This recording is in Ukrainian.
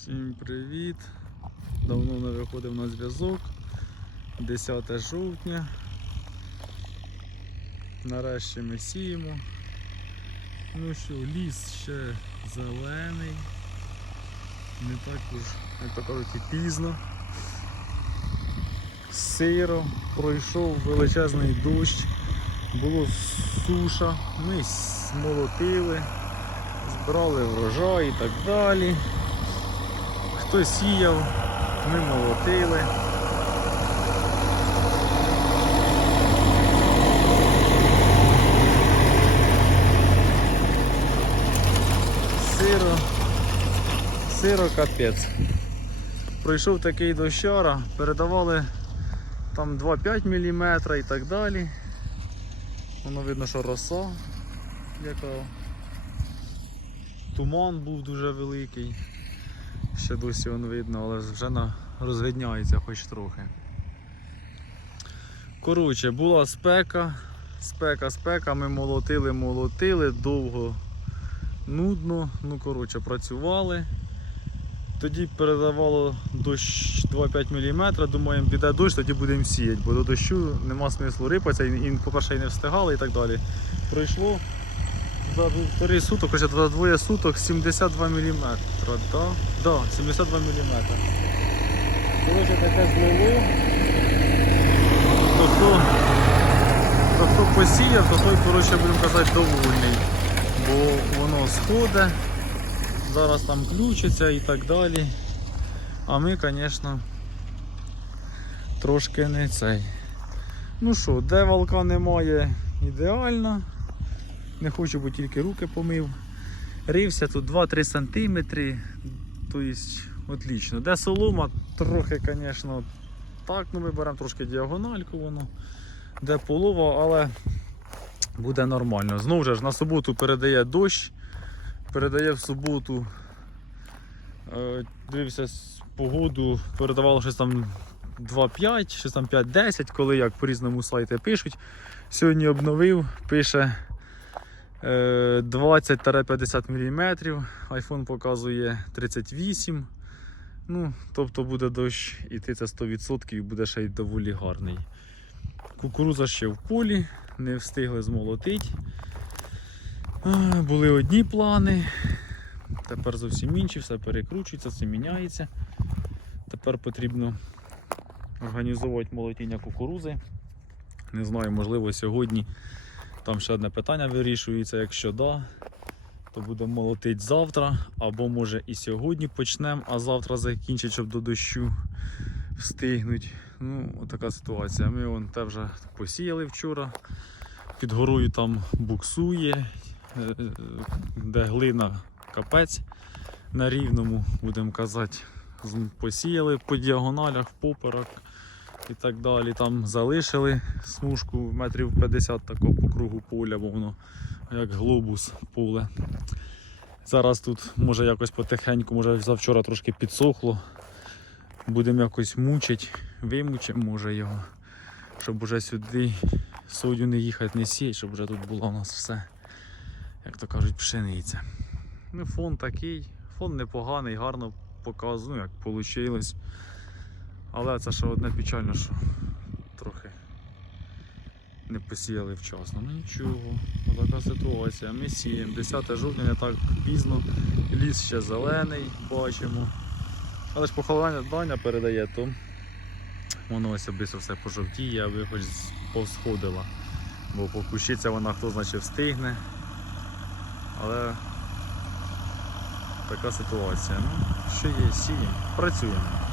Всім привіт! Давно не виходив на зв'язок. 10 жовтня. Нарешті ми сіємо. Ну що, ліс ще зелений. Не так уж, як то кажуть, і пізно. Сиро, пройшов величезний дощ, було суша, ми смолотили, збирали врожай і так далі. Хто сіяв, ми молотили. Сиро, сиро капець. Пройшов такий дощара, передавали там 2-5 мм і так далі. Воно видно, що роса, яка туман був дуже великий. Ще досі він видно, але вже на... хоч трохи. Коротше, була спека, спека, спека, ми молотили, молотили, довго, нудно, ну коротше, працювали. Тоді передавало дощ 2-5 мм, думаємо, піде дощ, тоді будемо сіяти, бо до дощу нема смислу рипатися, і, по-перше, і не встигали і так далі. Пройшло за півтори суток, хоча двоє суток 72 мм. Да? Да, 72 мм. Коли вже таке злило, то хто, то хто посіяв, то той, коротше, будемо казати, довольний. Бо воно сходить, зараз там включиться і так далі. А ми, звісно, трошки не цей. Ну що, де валка немає ідеально. Не хочу, бо тільки руки помив. Рився тут 2-3 см. Тобто, отлично. Де солома, трохи, звісно, так, ну ми беремо трошки діагональку воно. Де полова, але буде нормально. Знову ж на суботу передає дощ, передає в суботу. Е, Дивився погоду, передавало щось там 2,5, щось там 5-10, коли як по різному сайті пишуть. Сьогодні обновив, пише 20-50 мм, iPhone показує 38 Ну, тобто буде дощ іти це 100% і буде ще й доволі гарний. Кукуруза ще в полі, не встигли змолотити. Були одні плани, тепер зовсім інші, все перекручується, все міняється. Тепер потрібно організовувати молотіння кукурузи. Не знаю, можливо, сьогодні там ще одне питання вирішується. Якщо да, то будемо молотити завтра, або може і сьогодні почнемо, а завтра закінчить, щоб до дощу встигнуть. Ну, така ситуація. Ми вон те вже посіяли вчора. Під горою там буксує, е, е, де глина капець на рівному, будемо казати. Посіяли по діагоналях, поперек і так далі. Там залишили смужку метрів 50 тако по кругу поля, бо воно як глобус поле. Зараз тут може якось потихеньку, може завчора трошки підсохло. Будемо якось мучити, вимучимо може його, щоб уже сюди содю не їхати, не сіяти, щоб вже тут було у нас все, як то кажуть, пшениця. Ну, фон такий, фон непоганий, гарно показує, ну як вийшло. Але це ще одне печально, що трохи не посіяли вчасно. Ну нічого, така ситуація. Ми сіємо. 10 жовтня не так пізно, ліс ще зелений, бачимо. Але ж похолодання передає, то воно особисто все пожовтіє, аби хоч повсходила. Бо покущиться вона хто значить встигне. Але така ситуація. Ну, що є, сіємо, працюємо.